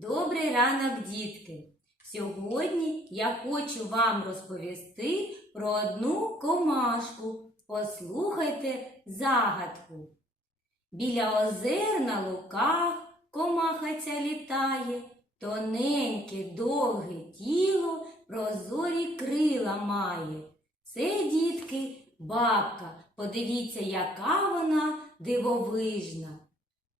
Добрий ранок, дітки! Сьогодні я хочу вам розповісти про одну комашку. Послухайте загадку. Біля озер на луках комаха ця літає, тоненьке, довге тіло, прозорі крила має. Це, дітки, бабка. Подивіться, яка вона дивовижна.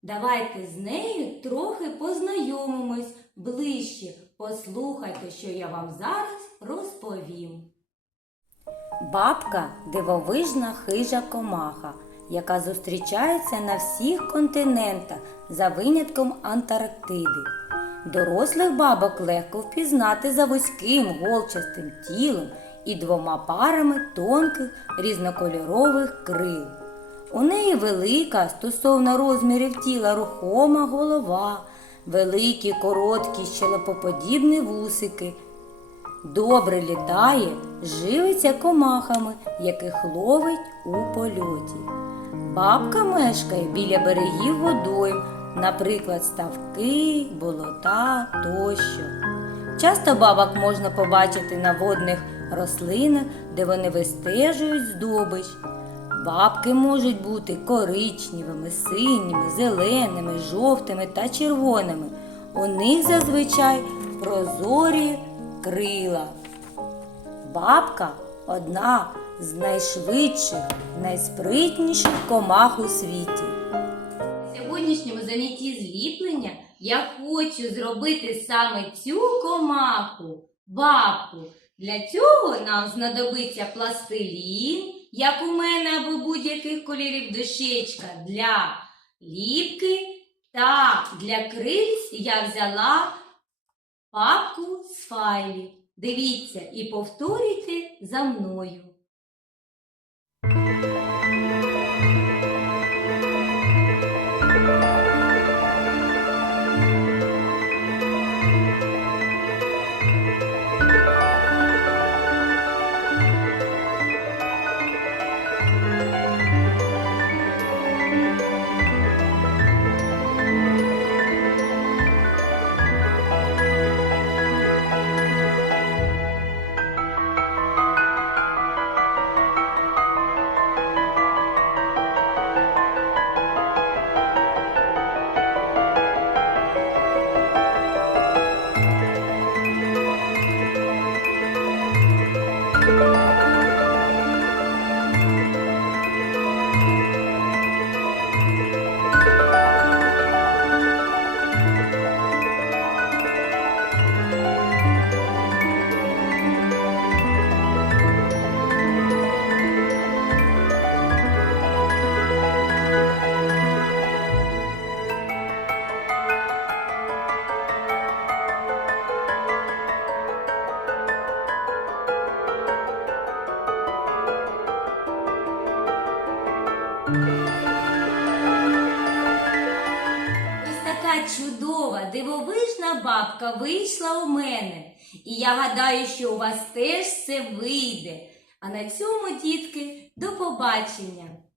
Давайте з нею трохи познайомимось ближче. Послухайте, що я вам зараз розповім. Бабка дивовижна хижа комаха, яка зустрічається на всіх континентах за винятком Антарктиди. Дорослих бабок легко впізнати за вузьким голчастим тілом і двома парами тонких різнокольорових крил. У неї велика стосовно розмірів тіла рухома голова, великі короткі щелепоподібні вусики. Добре літає, живиться комахами, яких ловить у польоті. Бабка мешкає біля берегів водойм, наприклад, ставки, болота тощо. Часто бабок можна побачити на водних рослинах, де вони вистежують здобич. Бабки можуть бути коричневими, синіми, зеленими, жовтими та червоними. У них зазвичай прозорі крила. Бабка одна з найшвидших, найспритніших комах у світі. В сьогоднішньому занятті зліплення я хочу зробити саме цю комаху, бабку. Для цього нам знадобиться пластилін, як у мене або будь-яких кольорів дощечка для ліпки. Та для крильць я взяла папку з файлів. Дивіться і повторюйте за мною. Чудова, дивовижна бабка вийшла у мене. І я гадаю, що у вас теж все вийде. А на цьому, дітки, до побачення!